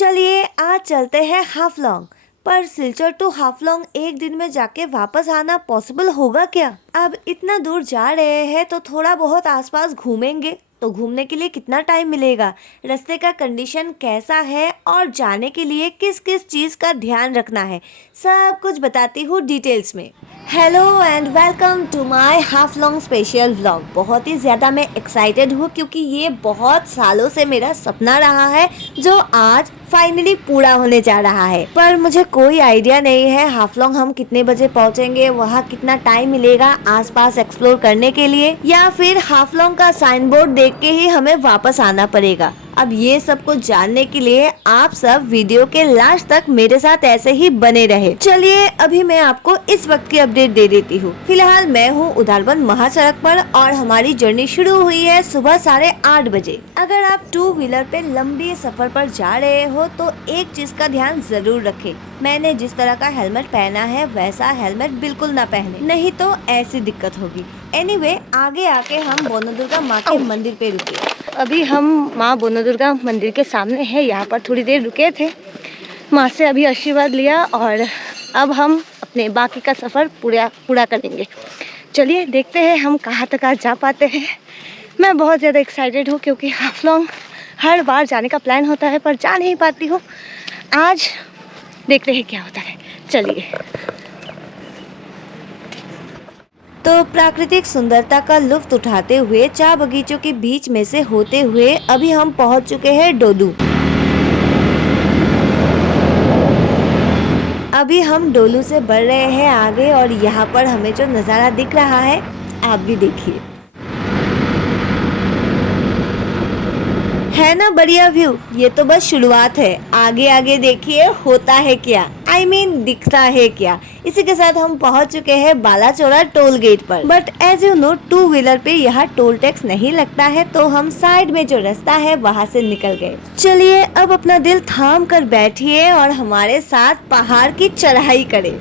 चलिए आज चलते हैं हाफलोंग। पर सिलचर टू हाफलोंग एक दिन में जाके वापस आना पॉसिबल होगा क्या? अब इतना दूर जा रहे हैं तो थोड़ा बहुत आसपास घूमेंगे, तो घूमने के लिए कितना टाइम मिलेगा, रास्ते का कंडीशन कैसा है और जाने के लिए किस किस चीज़ का ध्यान रखना है, सब कुछ बताती हूँ डिटेल्स में। Hello and welcome to my Haflong special vlog. बहुत ही ज़्यादा मैं एक्साइटेड हूँ क्योंकि ये बहुत सालों से मेरा सपना रहा है जो आज फाइनली पूरा होने जा रहा है। पर मुझे कोई आइडिया नहीं है हाफलोंग हम कितने बजे पहुँचेंगे, वहाँ कितना टाइम मिलेगा आसपास एक्सप्लोर करने के लिए, या फिर हाफलोंग का साइन बोर्ड देख के ही हमें वापस आना पड़ेगा। अब ये सब कुछ जानने के लिए आप सब वीडियो के लास्ट तक मेरे साथ ऐसे ही बने रहे। चलिए अभी मैं आपको इस वक्त की अपडेट दे देती हूँ। फिलहाल मैं हूँ उधारबंद महासड़क पर और हमारी जर्नी शुरू हुई है सुबह 8:30 बजे। अगर आप 2 व्हीलर पे लंबी सफर पर जा रहे हो तो एक चीज का ध्यान जरूर रखें। मैंने जिस तरह का हेलमेट पहना है वैसा हेलमेट बिल्कुल ना पहने, नहीं तो ऐसी दिक्कत होगी। एनीवे, आगे आके हम बोनदुर्गा माँ के मंदिर पे रुके। अभी हम माँ बोनदुर्गा मंदिर के सामने है, यहाँ पर थोड़ी देर रुके थे, माँ से अभी आशीर्वाद लिया और अब हम अपने बाकी का सफ़र पूरा करेंगे। चलिए देखते हैं हम कहाँ तक आज जा पाते हैं। मैं बहुत ज़्यादा एक्साइटेड हूँ क्योंकि हाफलोंग हर बार जाने का प्लान होता है पर जा नहीं पाती हूँ। आज देखते हैं क्या होता है। चलिए। तो प्राकृतिक सुंदरता का लुत्फ उठाते हुए चाय बगीचों के बीच में से होते हुए अभी हम पहुंच चुके हैं डोलू। अभी हम डोलू से बढ़ रहे हैं आगे और यहाँ पर हमें जो नज़ारा दिख रहा है आप भी देखिए, है ना बढ़िया व्यू। ये तो बस शुरुआत है, आगे आगे देखिए होता है क्या, दिखता है क्या। इसी के साथ हम पहुंच चुके हैं बालाचोरा टोल गेट पर। But as you know 2 wheeler पे यहाँ टोल टैक्स नहीं लगता है, तो हम साइड में जो रास्ता है वहाँ से निकल गए। चलिए अब अपना दिल थाम कर बैठिए और हमारे साथ पहाड़ की चढ़ाई करें।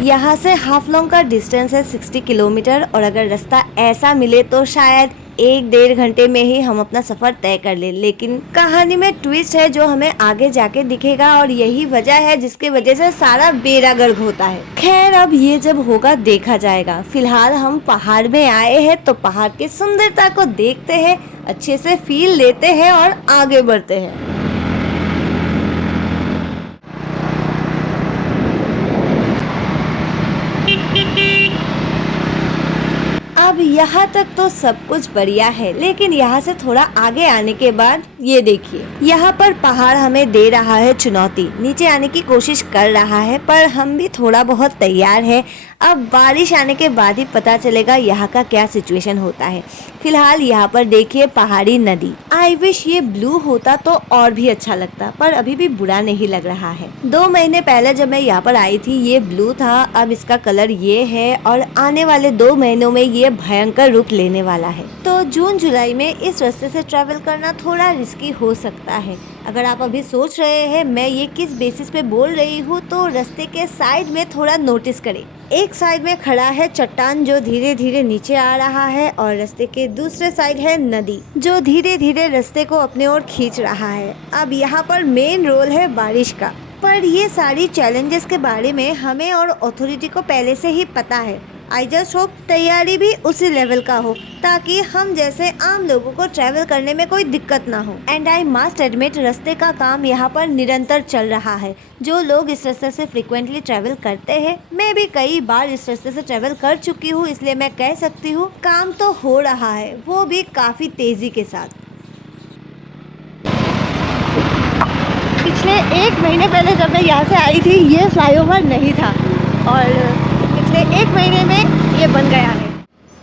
यहाँ से हाफलोंग का डिस्टेंस है 60 किलोमीटर और अगर रास्ता ऐसा मिले तो शायद 1-1.5 घंटे में ही हम अपना सफर तय कर ले। लेकिन कहानी में ट्विस्ट है जो हमें आगे जाके दिखेगा और यही वजह है जिसकी वजह से सारा बेड़ा गर्क होता है। खैर अब ये जब होगा देखा जाएगा। फिलहाल हम पहाड़ में आए हैं तो पहाड़ की सुंदरता को देखते हैं, अच्छे से फील लेते हैं और आगे बढ़ते हैं। अब यहाँ तक तो सब कुछ बढ़िया है, लेकिन यहाँ से थोड़ा आगे आने के बाद ये देखिए, यहाँ पर पहाड़ हमें दे रहा है चुनौती। नीचे आने की कोशिश कर रहा है पर हम भी थोड़ा बहुत तैयार है। अब बारिश आने के बाद ही पता चलेगा यहाँ का क्या सिचुएशन होता है। फिलहाल यहाँ पर देखिए पहाड़ी नदी। आई विश ये ब्लू होता तो और भी अच्छा लगता, पर अभी भी बुरा नहीं लग रहा है। 2 महीने पहले जब मैं यहाँ पर आई थी ये ब्लू था, अब इसका कलर ये है और आने वाले 2 महीनों में ये भयंकर रूप लेने वाला है। तो जून जुलाई में इस रास्ते से ट्रैवल करना थोड़ा रिस्की हो सकता है। अगर आप अभी सोच रहे हैं मैं ये किस बेसिस पे बोल रही हूँ, तो रास्ते के साइड में थोड़ा नोटिस करें। एक साइड में खड़ा है चट्टान जो धीरे धीरे नीचे आ रहा है और रास्ते के दूसरे साइड है नदी जो धीरे धीरे रास्ते को अपने ओर खींच रहा है। अब यहाँ पर मेन रोल है बारिश का, पर ये सारी चैलेंजेस के बारे में हमें और अथॉरिटी को पहले से ही पता है। आई जस्ट होप तैयारी भी उसी लेवल का हो ताकि हम जैसे आम लोगों को ट्रैवल करने में कोई दिक्कत ना हो। एंड आई मस्ट एडमिट रास्ते का काम यहाँ पर निरंतर चल रहा है। जो लोग इस रास्ते से फ्रिक्वेंटली ट्रैवल करते हैं, मैं भी कई बार इस रास्ते से ट्रैवल कर चुकी हूँ, इसलिए मैं कह सकती हूँ काम तो हो रहा है, वो भी काफ़ी तेज़ी के साथ। पिछले 1 महीने पहले जब मैं यहाँ से आई थी ये फ्लाईओवर नहीं था और पिछले 1 महीने में ये बन गया है।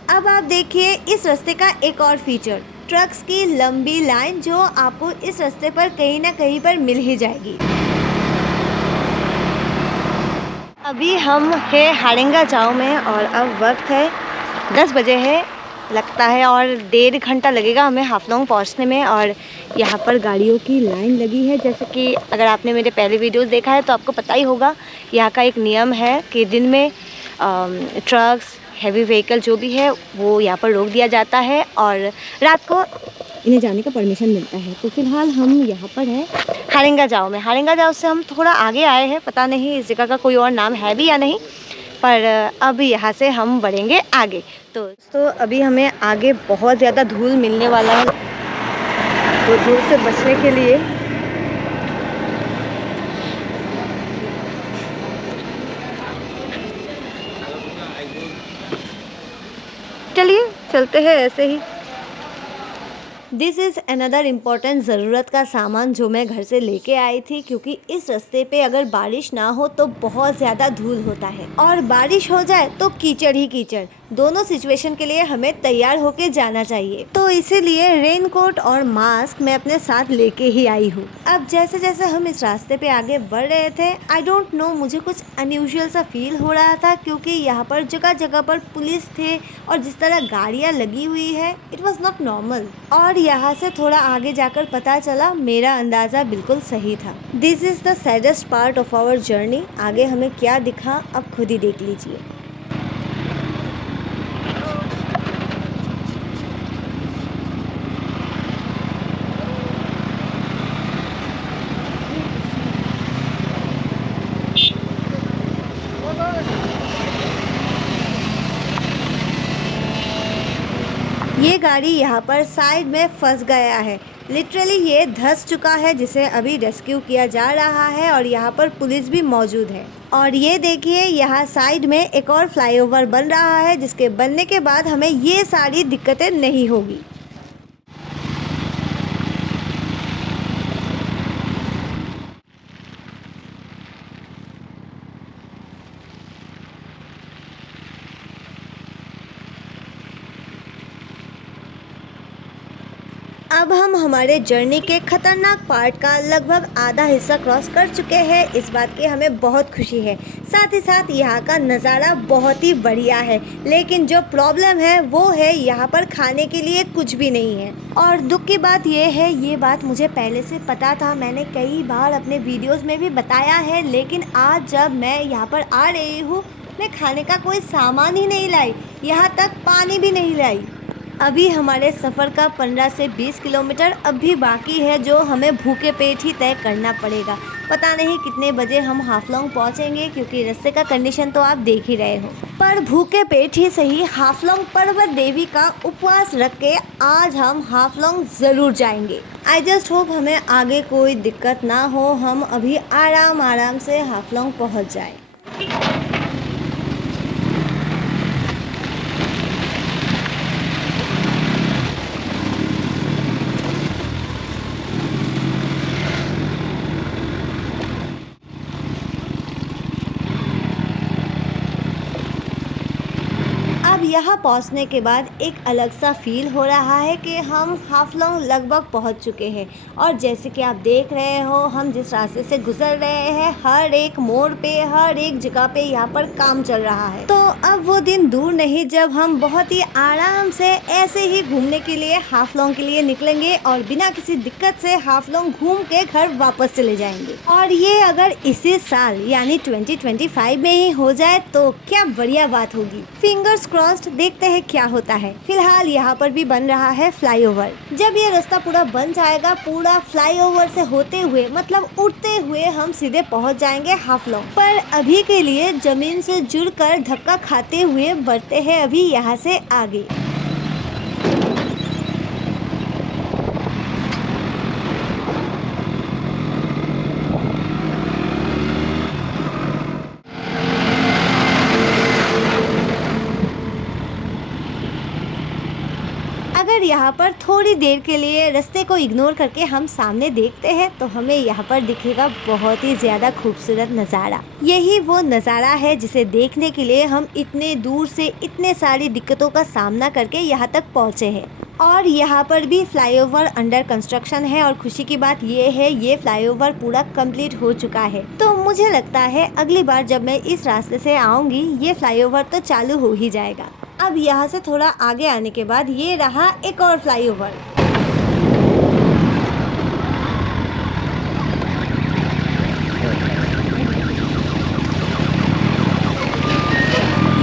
अब आप देखिए इस रास्ते का एक और फीचर, ट्रक्स की लंबी लाइन जो आपको इस रास्ते पर कहीं ना कहीं पर मिल ही जाएगी। अभी हम है हाड़ेंगा जाओ में और अब वक्त है 10 बजे है लगता है और 1.5 घंटा लगेगा हमें हाफलोंग पहुंचने में। और यहाँ पर गाड़ियों की लाइन लगी है, जैसे कि अगर आपने मेरे पहले वीडियोस देखा है तो आपको पता ही होगा। यहाँ का एक नियम है कि दिन में ट्रक्स, हैवी व्हीकल जो भी है वो यहाँ पर रोक दिया जाता है और रात को इन्हें जाने का परमिशन मिलता है। तो फिलहाल हम यहाँ पर हैं हारेंगा जाओ में। हारेंगा जाओ से हम थोड़ा आगे आए हैं, पता नहीं इस जगह का कोई और नाम है भी या नहीं, पर अब यहाँ से हम बढ़ेंगे आगे। तो दोस्तों अभी हमें आगे बहुत ज़्यादा धूल मिलने वाला है, तो धूल से बचने के लिए चलिए चलते हैं ऐसे ही। दिस इज़ अनदर इम्पॉर्टेंट ज़रूरत का सामान जो मैं घर से लेके आई थी, क्योंकि इस रास्ते पे अगर बारिश ना हो तो बहुत ज़्यादा धूल होता है और बारिश हो जाए तो कीचड़ ही कीचड़। दोनों सिचुएशन के लिए हमें तैयार होके जाना चाहिए, तो इसीलिए रेन कोट और मास्क मैं अपने साथ लेके ही आई हूँ। अब जैसे जैसे हम इस रास्ते पे आगे बढ़ रहे थे, आई डोंट नो, मुझे कुछ अनयूजुअल सा फील हो रहा था, क्योंकि यहाँ पर जगह जगह पर पुलिस थे और जिस तरह गाड़ियाँ लगी हुई है, इट वॉज नॉट नॉर्मल। और यहाँ से थोड़ा आगे जाकर पता चला मेरा अंदाज़ा बिल्कुल सही था। This is the saddest part of our journey. आगे हमें क्या दिखा अब खुद ही देख लीजिए। ये गाड़ी यहाँ पर साइड में फंस गया है, लिटरली ये धंस चुका है, जिसे अभी रेस्क्यू किया जा रहा है और यहाँ पर पुलिस भी मौजूद है। और ये देखिए यहाँ साइड में एक और फ्लाईओवर बन रहा है, जिसके बनने के बाद हमें ये सारी दिक्कतें नहीं होगी। अब हम हमारे जर्नी के खतरनाक पार्ट का लगभग आधा हिस्सा क्रॉस कर चुके हैं। इस बात की हमें बहुत खुशी है। साथ ही साथ यहाँ का नज़ारा बहुत ही बढ़िया है, लेकिन जो प्रॉब्लम है वो है यहाँ पर खाने के लिए कुछ भी नहीं है। और दुख की बात ये है, ये बात मुझे पहले से पता था, मैंने कई बार अपने वीडियोस में भी बताया है, लेकिन आज जब मैं यहाँ पर आ रही हूँ, मैं खाने का कोई सामान ही नहीं लाई, यहाँ तक पानी भी नहीं लाई। अभी हमारे सफ़र का 15 से 20 किलोमीटर अब भी बाकी है, जो हमें भूखे पेट ही तय करना पड़ेगा। पता नहीं कितने बजे हम हाफलोंग पहुंचेंगे, क्योंकि रास्ते का कंडीशन तो आप देख ही रहे हो। पर भूखे पेट ही सही, हाफलोंग पर्वत देवी का उपवास रख के आज हम हाफलोंग ज़रूर जाएंगे। आई जस्ट होप हमें आगे कोई दिक्कत ना हो, हम अभी आराम आराम से हाफलोंग पहुँच जाएँ। अब यहाँ पहुँचने के बाद एक अलग सा फील हो रहा है कि हम हाफलोंग लगभग पहुँच चुके हैं। और जैसे कि आप देख रहे हो, हम जिस रास्ते से गुजर रहे हैं, हर एक मोड़ पे, हर एक जगह पे यहाँ पर काम चल रहा है। तो अब वो दिन दूर नहीं जब हम बहुत ही आराम से ऐसे ही घूमने के लिए हाफलोंग के लिए निकलेंगे और बिना किसी दिक्कत से हाफलोंग घूम के घर वापस चले जाएंगे। और ये अगर इसी साल यानी 2025 में ही हो जाए तो क्या बढ़िया बात होगी। फिंगर्स क्रॉस्ड, देखते हैं क्या होता है। फिलहाल यहाँ पर भी बन रहा है फ्लाईओवर। जब ये रास्ता पूरा बन जाएगा, पूरा फ्लाईओवर से होते हुए, मतलब उड़ते हुए हम सीधे पहुँच जाएंगे हाफलोंग। पर अभी के लिए जमीन से जुड़कर धक्का खाते हुए बढ़ते हैं अभी यहाँ से आगे। अगर यहाँ पर थोड़ी देर के लिए रास्ते को इग्नोर करके हम सामने देखते हैं तो हमें यहाँ पर दिखेगा बहुत ही ज़्यादा खूबसूरत नज़ारा। यही वो नज़ारा है जिसे देखने के लिए हम इतने दूर से इतने सारी दिक्कतों का सामना करके यहाँ तक पहुँचे हैं। और यहाँ पर भी फ्लाईओवर अंडर कंस्ट्रक्शन है और खुशी की बात ये है, ये फ्लाईओवर पूरा कंप्लीट हो चुका है। तो मुझे लगता है अगली बार जब मैं इस रास्ते से आऊँगी, ये फ्लाईओवर तो चालू हो ही जाएगा। अब यहाँ से थोड़ा आगे आने के बाद ये रहा एक और फ्लाईओवर।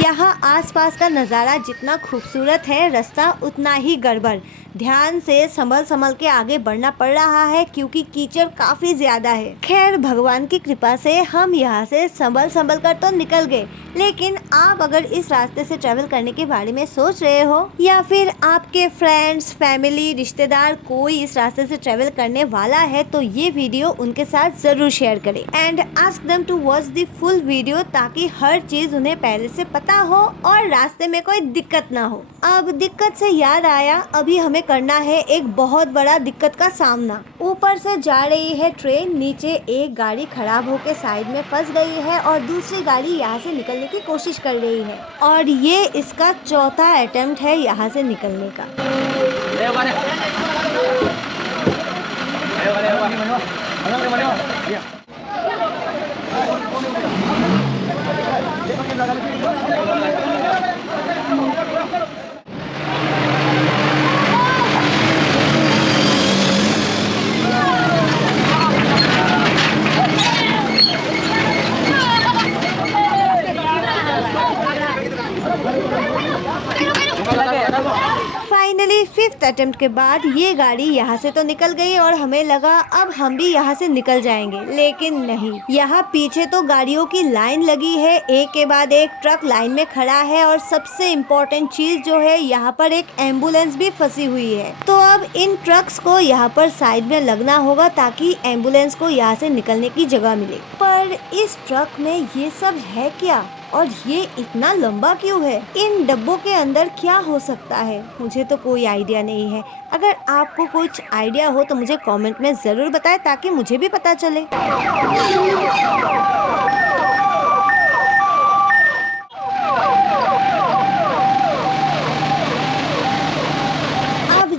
यहाँ आसपास का नज़ारा जितना खूबसूरत है, रास्ता उतना ही गड़बड़। ध्यान से संभल संभल के आगे बढ़ना पड़ रहा है क्योंकि कीचड़ काफी ज्यादा है। खैर भगवान की कृपा से हम यहाँ से संभल संभल कर तो निकल गए, लेकिन आप अगर इस रास्ते से ट्रेवल करने के बारे में सोच रहे हो या फिर आपके फ्रेंड्स, फैमिली, रिश्तेदार कोई इस रास्ते से ट्रेवल करने वाला है तो ये वीडियो उनके साथ जरूर शेयर करें and ask them to watch the full video ताकि हर चीज उन्हें पहले से पता हो और रास्ते में कोई दिक्कत ना हो। अब दिक्कत से याद आया, अभी हमें करना है एक बहुत बड़ा दिक्कत का सामना। ऊपर से जा रही है ट्रेन, नीचे एक गाड़ी खराब होकर साइड में फंस गई है और दूसरी गाड़ी यहाँ से निकलने की कोशिश कर रही है और ये इसका चौथा अटेम्प्ट है यहाँ से निकलने का। फाइनली फिफ्थ अटेम्प्ट के बाद ये गाड़ी यहाँ से तो निकल गई और हमें लगा अब हम भी यहाँ से निकल जाएंगे, लेकिन नहीं। यहाँ पीछे तो गाड़ियों की लाइन लगी है, एक के बाद एक ट्रक लाइन में खड़ा है और सबसे इम्पोर्टेंट चीज जो है यहाँ पर एक एम्बुलेंस भी फंसी हुई है। तो अब इन ट्रक्स को यहाँ पर साइड में लगना होगा ताकि एम्बुलेंस को यहाँ से निकलने की जगह मिले। पर इस ट्रक में ये सब है क्या और ये इतना लंबा क्यों है? इन डब्बों के अंदर क्या हो सकता है? मुझे तो कोई आइडिया नहीं है। अगर आपको कुछ आइडिया हो तो मुझे कमेंट में ज़रूर बताएं ताकि मुझे भी पता चले।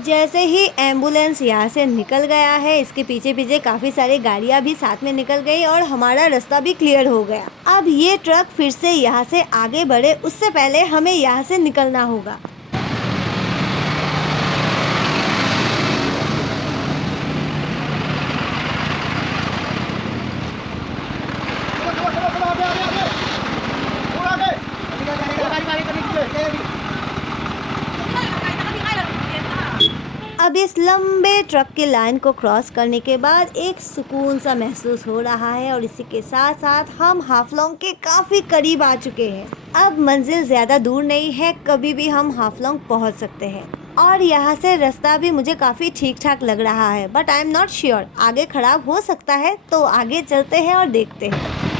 जैसे ही एम्बुलेंस यहाँ से निकल गया है, इसके पीछे पीछे काफ़ी सारी गाड़ियाँ भी साथ में निकल गई और हमारा रास्ता भी क्लियर हो गया। अब ये ट्रक फिर से यहाँ से आगे बढ़े उससे पहले हमें यहाँ से निकलना होगा। अब इस लंबे ट्रक की लाइन को क्रॉस करने के बाद एक सुकून सा महसूस हो रहा है और इसी के साथ साथ हम हाफलोंग के काफ़ी करीब आ चुके हैं। अब मंजिल ज़्यादा दूर नहीं है, कभी भी हम हाफलोंग पहुंच सकते हैं और यहाँ से रास्ता भी मुझे काफ़ी ठीक ठाक लग रहा है, but I am not sure, आगे खराब हो सकता है। तो आगे चलते हैं और देखते हैं।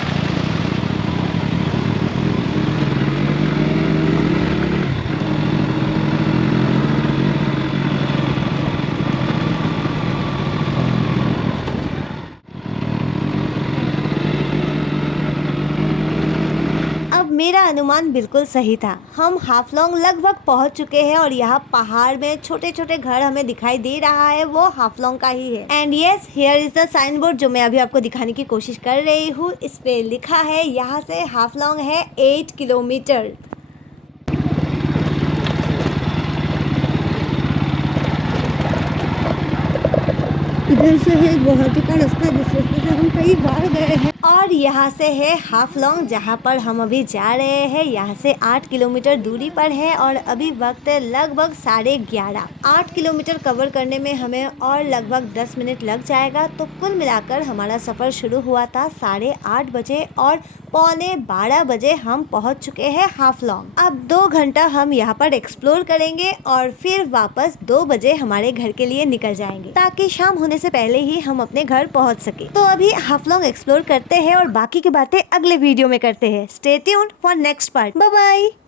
मेरा अनुमान बिल्कुल सही था, हम हाफलोंग लगभग पहुंच चुके हैं और यहाँ पहाड़ में छोटे छोटे घर हमें दिखाई दे रहा है, वो हाफलोंग का ही है। And yes, here is the sign board जो मैं अभी आपको दिखाने की कोशिश कर रही हूँ। इस पे लिखा है यहाँ से हाफलोंग है 8 किलोमीटर। इधर से है गुवाहाटी का रास्ता, जिस रास्ते से हम कई बार गए हैं। और यहाँ से है हाफलोंग जहाँ पर हम अभी जा रहे हैं। यहाँ से 8 किलोमीटर दूरी पर है और अभी वक्त लगभग 11:30। 8 किलोमीटर कवर करने में हमें और लगभग 10 मिनट लग जाएगा। तो कुल मिलाकर हमारा सफ़र शुरू हुआ था 8:30 बजे और 11:45 बजे हम पहुँच चुके हैं हाफलोंग। अब 2 घंटा हम यहाँ पर एक्सप्लोर करेंगे और फिर वापस 2 बजे हमारे घर के लिए निकल जाएंगे ताकि शाम होने से पहले ही हम अपने घर पहुँच सके। तो अभी हाफलोंग एक्सप्लोर करते हैं और बाकी की बातें अगले वीडियो में करते हैं। Stay tuned for next part. Bye bye.